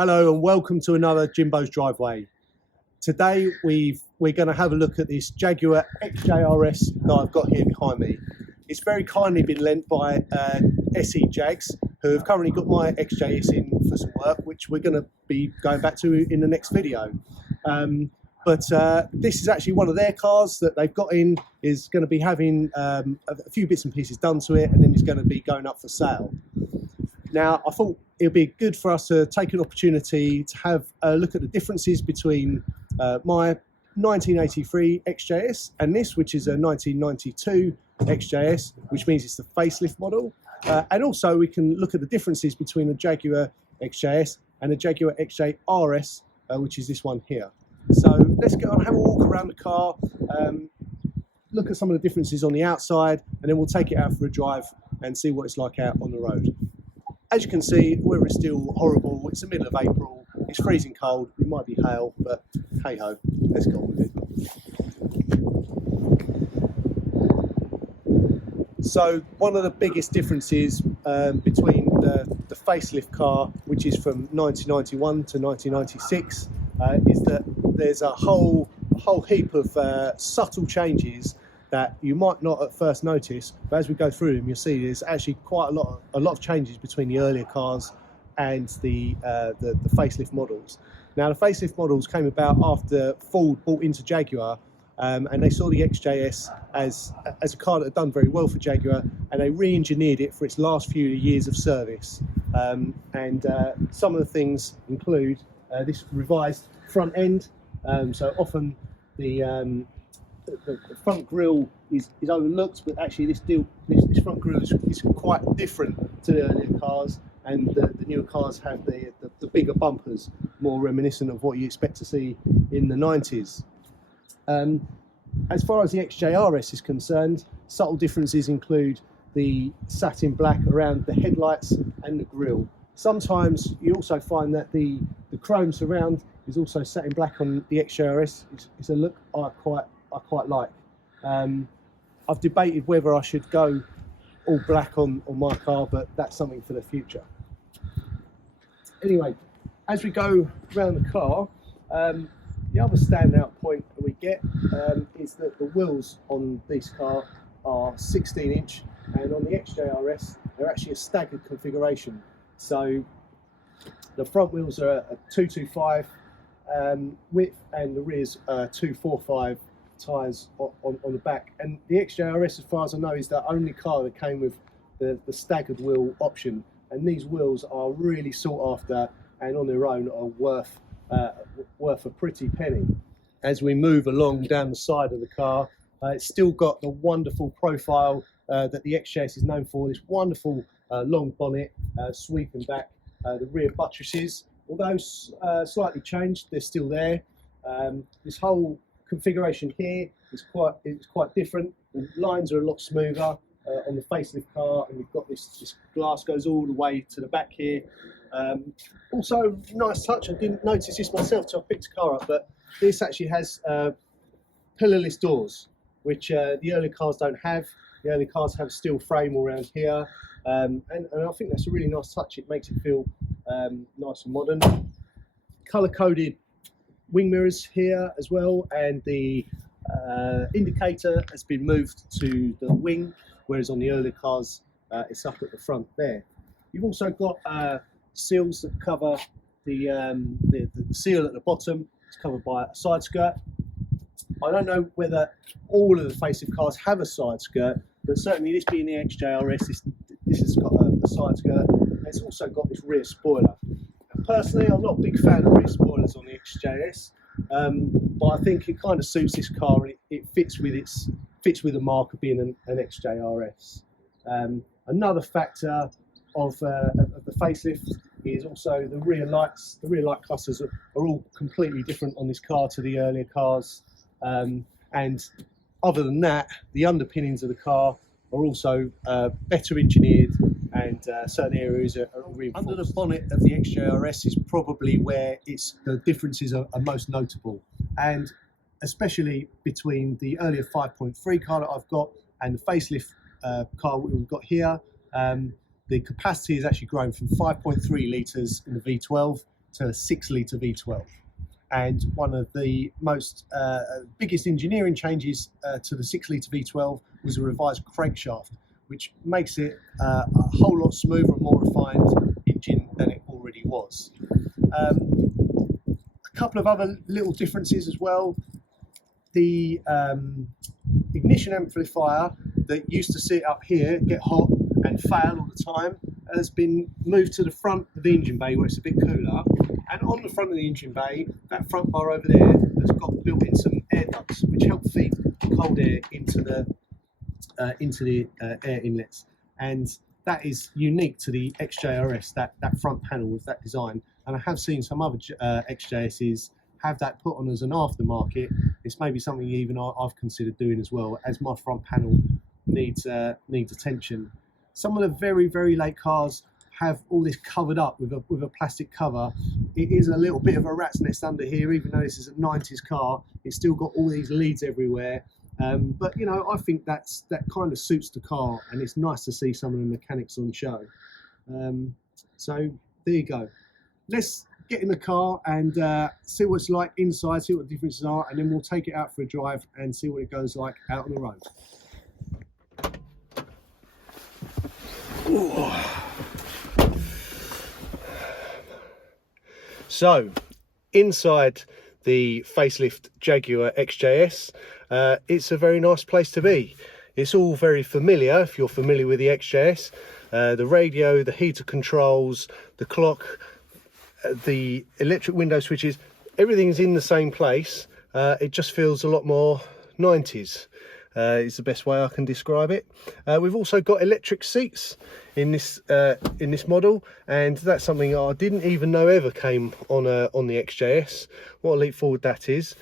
Hello and welcome to another Jimbo's Driveway. Today we're going to have a look at this Jaguar XJRS that I've got here behind me. It's very kindly been lent by SE Jags, who have currently got my XJS in for some work, which we're going to be going back to in the next video. But this is actually one of their cars that they've got in, is going to be having a few bits and pieces done to it, and then it's going to be going up for sale. Now, I thought it would be good for us to take an opportunity to have a look at the differences between my 1983 XJS and this, which is a 1992 XJS, which means it's the facelift model. And also we can look at the differences between the Jaguar XJS and the Jaguar XJRS, which is this one here. So let's go and have a walk around the car, look at some of the differences on the outside, and then we'll take it out for a drive and see what it's like out on the road. As you can see, the weather is still horrible. It's the middle of April. It's freezing cold. It might be hail, but hey ho, let's go on with it. So one of the biggest differences between the facelift car, which is from 1991 to 1996, is that there's a whole heap of subtle changes that you might not at first notice, but as we go through them, you'll see there's actually quite a lot of changes between the earlier cars and the facelift models. Now, the facelift models came about after Ford bought into Jaguar, and they saw the XJS as a car that had done very well for Jaguar, and they re-engineered it for its last few years of service. Some of the things include this revised front end. So often the front grille is overlooked, but actually this front grille is quite different to the earlier cars, and the newer cars have the bigger bumpers, more reminiscent of what you expect to see in the 90s. As far as the XJRS is concerned, subtle differences include the satin black around the headlights and the grille. Sometimes you also find that the chrome surround is also satin black on the XJRS. It's a look I quite like. I've debated whether I should go all black on my car, but that's something for the future. Anyway, as we go around the car, the other standout point that we get is that the wheels on this car are 16-inch, and on the XJRS they're actually a staggered configuration. So the front wheels are a 225 width, and the rear's 245 tyres on the back. And the XJRS, as far as I know, is the only car that came with the staggered wheel option, and these wheels are really sought after, and on their own are worth a pretty penny. As we move along down the side of the car, it's still got the wonderful profile that the XJS is known for, this wonderful long bonnet sweeping back. The rear buttresses, although slightly changed, they're still there. This whole configuration here is quite different. The lines are a lot smoother on the facelift car, and you've got this glass goes all the way to the back here. Also, nice touch, I didn't notice this myself till I picked the car up, but this actually has pillarless doors, which the early cars don't have. The early cars have a steel frame around here, and I think that's a really nice touch. It makes it feel nice and modern. Colour-coded wing mirrors here as well, and the indicator has been moved to the wing, whereas on the earlier cars it's up at the front there. You've also got seals that cover the seal at the bottom. It's covered by a side skirt. I don't know whether all of the facelift cars have a side skirt, but certainly this being the XJRS, this has got a side skirt, and it's also got this rear spoiler. Personally, I'm not a big fan of rear spoilers on the XJS, but I think it kind of suits this car, and it fits with the mark of being an XJRS. Another factor of the facelift is also the rear lights. The rear light clusters are all completely different on this car to the earlier cars, and other than that, the underpinnings of the car are also better engineered, and certain areas are reinforced. Under the bonnet of the XJRS is probably where the differences are most notable, and especially between the earlier 5.3 car that I've got and the facelift car we've got here. The capacity has actually grown from 5.3 litres in the V12 to a 6-litre V12. And one of the most biggest engineering changes to the 6-litre V12 was a revised crankshaft, which makes it a whole lot smoother and more refined engine than it already was. A couple of other little differences as well. The ignition amplifier that used to sit up here, get hot and fail all the time, has been moved to the front of the engine bay where it's a bit cooler. And on the front of the engine bay, that front bar over there has got built in some air ducts which help feed cold air into the air inlets. And that is unique to the XJRS, that front panel with that design. And I have seen some other XJSs have that put on as an aftermarket. It's maybe something even I've considered doing as well, as my front panel needs attention. Some of the very, very late cars have all this covered up with a plastic cover. It is a little bit of a rat's nest under here, even though this is a 90s car. It's still got all these leads everywhere. But you know, I think that kind of suits the car, and it's nice to see some of the mechanics on show. So there you go. Let's get in the car and see what it's like inside, see what the differences are, and then we'll take it out for a drive and see what it goes like out on the road. Ooh. So, inside the facelift Jaguar XJS, it's a very nice place to be. It's all very familiar if you're familiar with the XJS. The radio, the heater controls, the clock, the electric window switches, everything's in the same place. It just feels a lot more 90s. Is the best way I can describe it. We've also got electric seats in this model, and that's something I didn't even know ever came on the XJS. What a leap forward that is.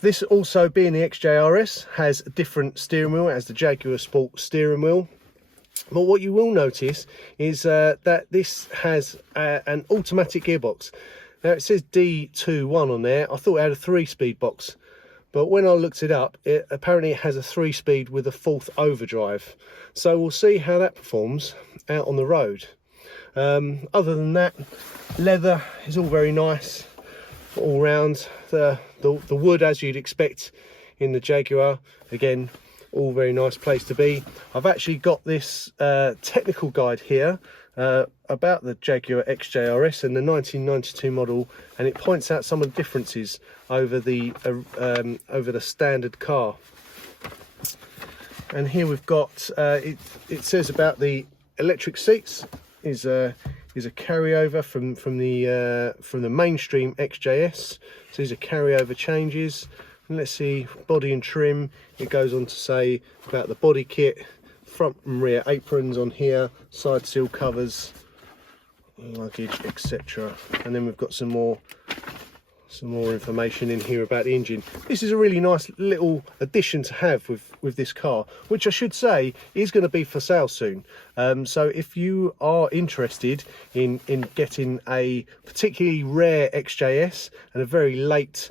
This also, being the XJRS, has a different steering wheel. It has the Jaguar Sport steering wheel. But what you will notice is that this has an automatic gearbox. Now it says D21 on there. I thought it had a 3-speed box, but when I looked it up, it apparently has a 3-speed with a 4th overdrive. So we'll see how that performs out on the road. Other than that, leather is all very nice all round. The wood, as you'd expect in the Jaguar, again, all very nice place to be. I've actually got this technical guide here about the Jaguar XJRS and the 1992 model, and it points out some of the differences over the standard car. And here we've got it says about the electric seats is a carryover from the mainstream XJS. So these are carryover changes. And let's see, body and trim. It goes on to say about the body kit, front and rear aprons on here, side seal covers, luggage, etc. And then we've got some more information in here about the engine. This is a really nice little addition to have with this car, which I should say is going to be for sale soon. So if you are interested in getting a particularly rare XJS and a very late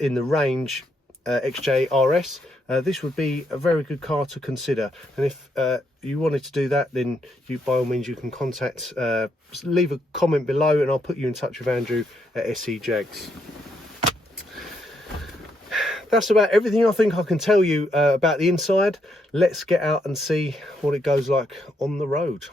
in the range XJRS, this would be a very good car to consider. And if you wanted to do that, then by all means you can contact, leave a comment below, and I'll put you in touch with Andrew at SE Jags. That's about everything I think I can tell you about the inside. Let's get out and see what it goes like on the road.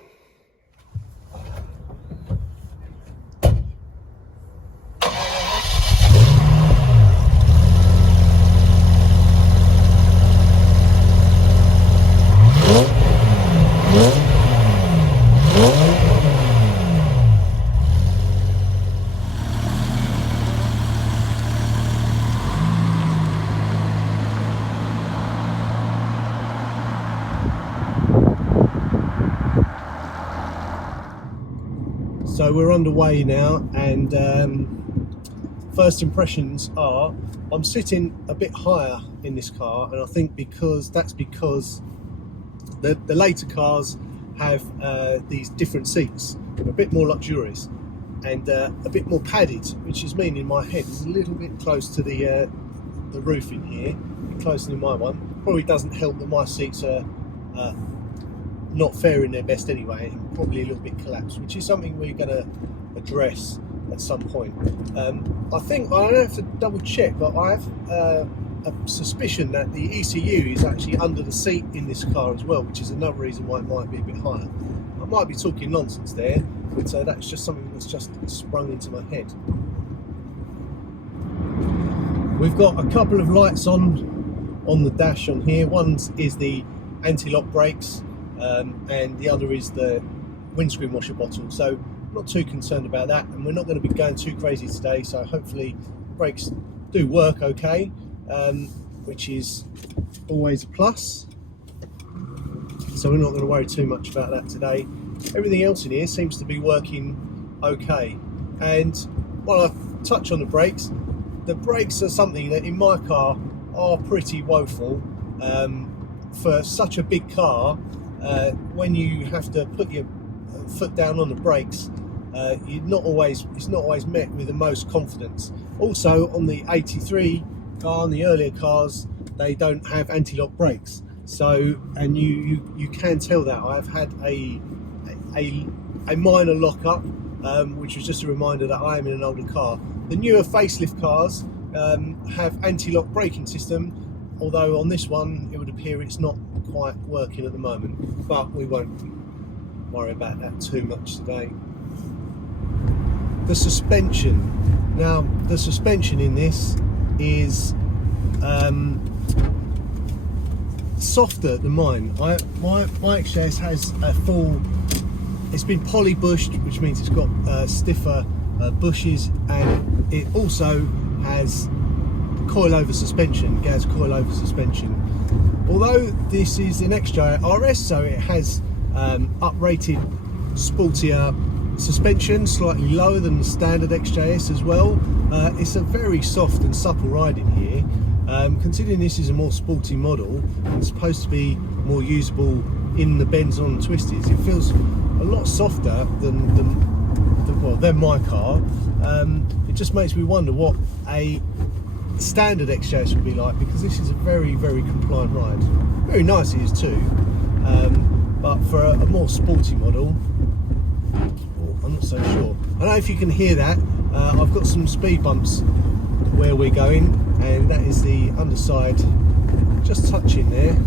So we're underway now, and first impressions are I'm sitting a bit higher in this car, and I think that's because the later cars have these different seats, a bit more luxurious and a bit more padded, which is meaning my head is a little bit close to the roof in here, a bit closer than my one. Probably doesn't help that my seats are not faring their best anyway, and probably a little bit collapsed, which is something we're going to address at some point. I think I have to double check, but I have a suspicion that the ECU is actually under the seat in this car as well, which is another reason why it might be a bit higher. I might be talking nonsense there, but that's just something that's just sprung into my head. We've got a couple of lights on the dash on here. One is the anti-lock brakes, and the other is the windscreen washer bottle. So I'm not too concerned about that, and we're not going to be going too crazy today. So hopefully brakes do work okay, which is always a plus. So we're not going to worry too much about that today. Everything else in here seems to be working okay. And while I touch on the brakes are something that in my car are pretty woeful. For such a big car, when you have to put your foot down on the brakes, it's not always met with the most confidence. Also, on the 83 car, and the earlier cars, they don't have anti-lock brakes. So, and you can tell that. I've had a minor lock-up, which was just a reminder that I am in an older car. The newer facelift cars have anti-lock braking system, although on this one it would appear it's not quite working at the moment, but we won't worry about that too much today. The suspension. Now, the suspension in this is softer than mine. My XJRS has a full, it's been poly bushed, which means it's got stiffer bushes, and it also has coilover suspension, gas coilover suspension. Although this is an XJRS, so it has uprated, sportier suspension, slightly lower than the standard XJRS as well. It's a very soft and supple ride in here. Considering this is a more sporty model and it's supposed to be more usable in the bends on twisties, it feels a lot softer than my car. It just makes me wonder what a standard XJRS would be like, because this is a very, very compliant ride. Very nice it is too, but for a more sporty model, I'm not so sure. I don't know if you can hear that. I've got some speed bumps where we're going, and that is the underside just touching there.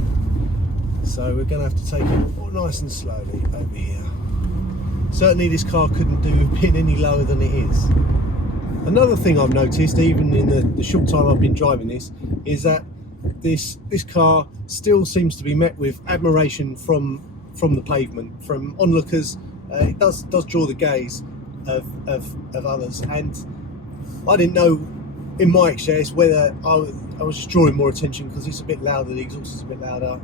So we're going to have to take it nice and slowly over here. Certainly this car couldn't do a pin any lower than it is. Another thing I've noticed, even in the short time I've been driving this, is that this car still seems to be met with admiration from the pavement, from onlookers. It does draw the gaze of others, and I didn't know in my XJRS whether I was just drawing more attention because it's a bit louder, the exhaust is a bit louder.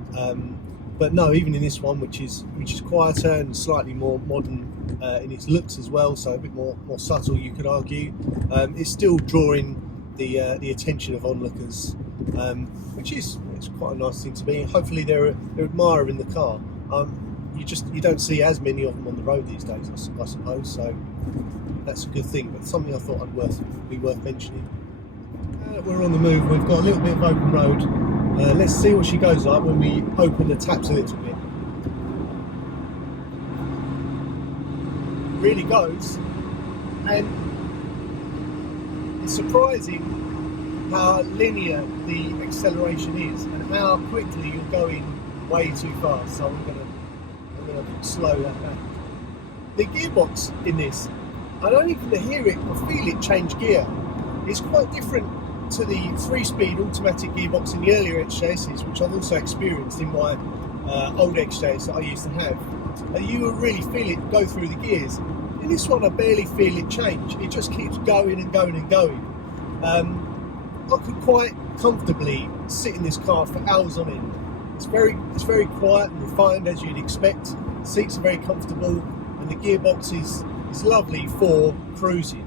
But no, even in this one, which is quieter and slightly more modern in its looks as well, so a bit more subtle, you could argue, it's still drawing the attention of onlookers, which is quite a nice thing to be. Be. They're admiring the car. You don't see as many of them on the road these days, I suppose. So that's a good thing. But something I thought would be worth mentioning. We're on the move. We've got a little bit of open road. Let's see what she goes like when we open the taps a little bit. It really goes, and it's surprising how linear the acceleration is and how quickly you're going way too fast. So I'm gonna slow that down. The gearbox in this, I don't even hear it or feel it change gear. It's quite different to the 3-speed automatic gearbox in the earlier XJRSs, which I've also experienced in my old XJRS that I used to have. You will really feel it go through the gears. In this one, I barely feel it change. It just keeps going and going and going. I could quite comfortably sit in this car for hours on end. It's very quiet and refined, as you'd expect. The seats are very comfortable, and the gearbox is lovely for cruising.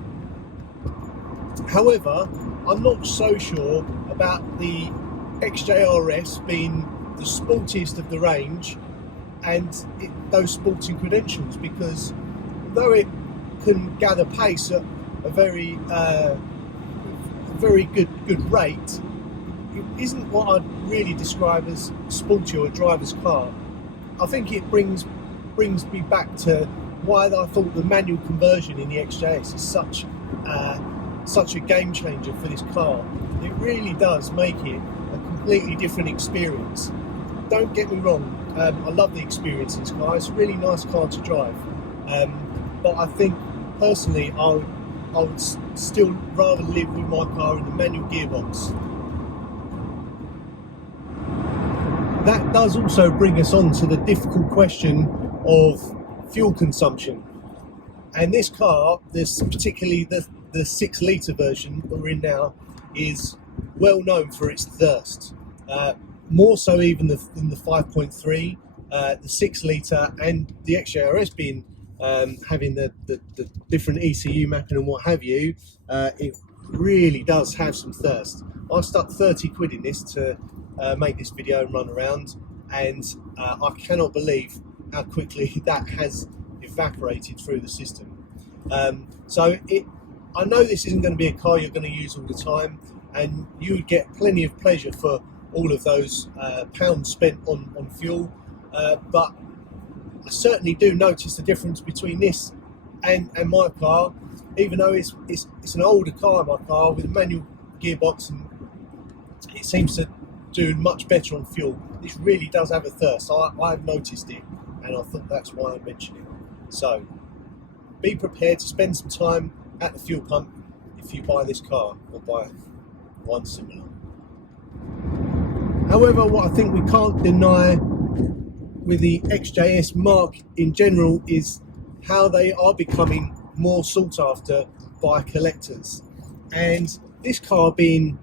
However, I'm not so sure about the XJRS being the sportiest of the range and those sporting credentials, because although it can gather pace at a very good rate, it isn't what I'd really describe as sporty or a driver's car. I think it brings me back to why I thought the manual conversion in the XJRS is such a game changer for this car. It really does make it a completely different experience. Don't get me wrong, I love the experience in this car. It's a really nice car to drive, but I think personally I would still rather live with my car in the manual gearbox. That does also bring us on to the difficult question of fuel consumption. And this car, particularly the 6 litre version that we're in now, is well known for its thirst. More so even than the 5.3, the 6 litre, and the XJRS being having the different ECU mapping and what have you, it really does have some thirst. I stuck 30 quid in this to make this video and run around, and I cannot believe how quickly that has evaporated through the system. So I know this isn't going to be a car you're going to use all the time, and you would get plenty of pleasure for all of those pounds spent on fuel, but I certainly do notice the difference between this and my car, even though it's an older car, my car, with a manual gearbox, and it seems to do much better on fuel. This really does have a thirst. I've noticed it, and I thought that's why I mentioned it. So be prepared to spend some time at the fuel pump if you buy this car or buy one similar. However, what I think we can't deny with the XJRS marque in general is how they are becoming more sought after by collectors. And this car being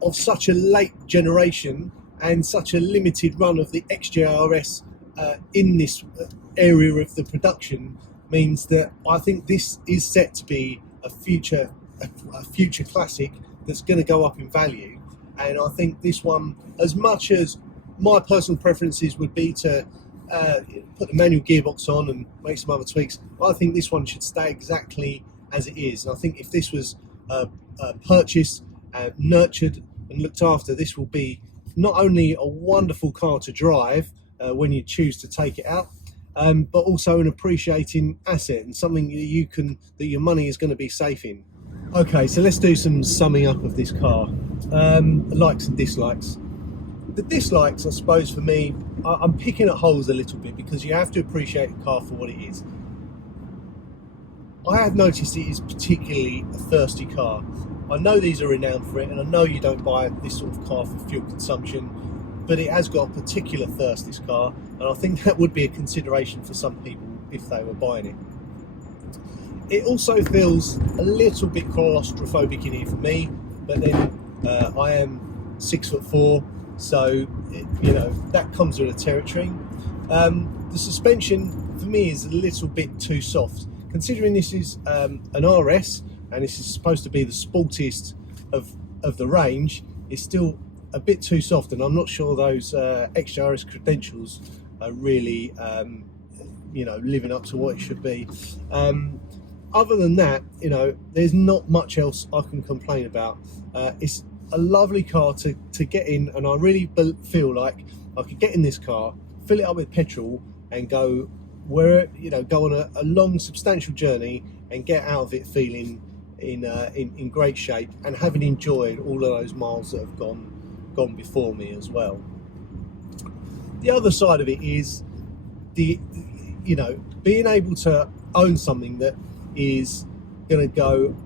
of such a late generation and such a limited run of the XJRS in this area of the production means that I think this is set to be a future classic that's going to go up in value. And I think this one, as much as my personal preferences would be to put the manual gearbox on and make some other tweaks, I think this one should stay exactly as it is. And I think if this was purchased, nurtured and looked after, this will be not only a wonderful car to drive when you choose to take it out, but also an appreciating asset and something that your money is going to be safe in. Okay, so let's do some summing up of this car. Likes and dislikes. The dislikes, I suppose, for me, I'm picking at holes a little bit, because you have to appreciate the car for what it is. I have noticed it is particularly a thirsty car. I know these are renowned for it, and I know you don't buy this sort of car for fuel consumption, but it has got a particular thirst, this car, and I think that would be a consideration for some people if they were buying it. It also feels a little bit claustrophobic in here for me, but then I am 6'4", so that comes with the territory. The suspension for me is a little bit too soft, considering this is an RS and this is supposed to be the sportiest of the range. It's still a bit too soft, and I'm not sure those XJRS credentials are really living up to what it should be. Other than that, there's not much else I can complain about. It's a lovely car to get in, and I really feel like I could get in this car, fill it up with petrol, and go go on a long, substantial journey and get out of it feeling in great shape, and having enjoyed all of those miles that have gone before me as well. The other side of it is being able to own something that is going to go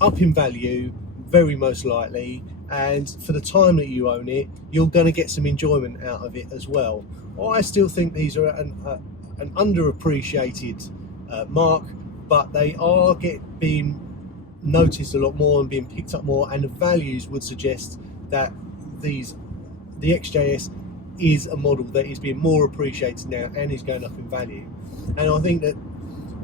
up in value, very most likely, and for the time that you own it, you're going to get some enjoyment out of it as well. I still think these are an underappreciated marque, but they are being noticed a lot more and being picked up more, and the values would suggest that the XJRS is a model that is being more appreciated now and is going up in value. And I think that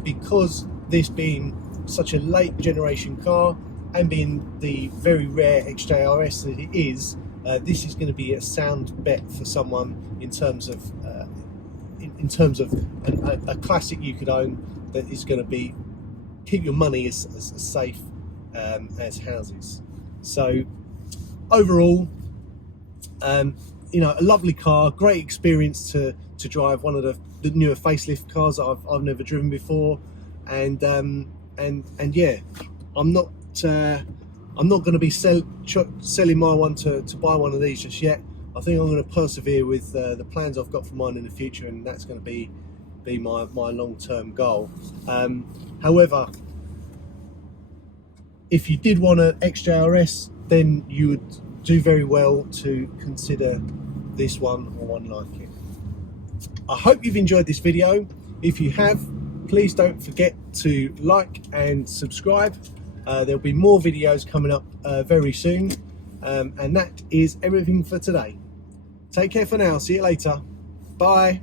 because this being such a late generation car and being the very rare XJRS that it is, this is going to be a sound bet for someone in terms of a classic you could own that is going to keep your money as safe as houses. So overall, a lovely car, great experience to drive, one of the newer facelift cars that I've never driven before, and yeah, I'm not going to be selling my one to buy one of these just yet. I think I'm going to persevere with the plans I've got for mine in the future, and that's going to be my long-term goal. However, if you did want an XJRS, then you would do very well to consider this one or one like it. I hope you've enjoyed this video. If you have, please don't forget to like and subscribe. There'll be more videos coming up very soon, and that is everything for today. Take care for now. See you later. Bye.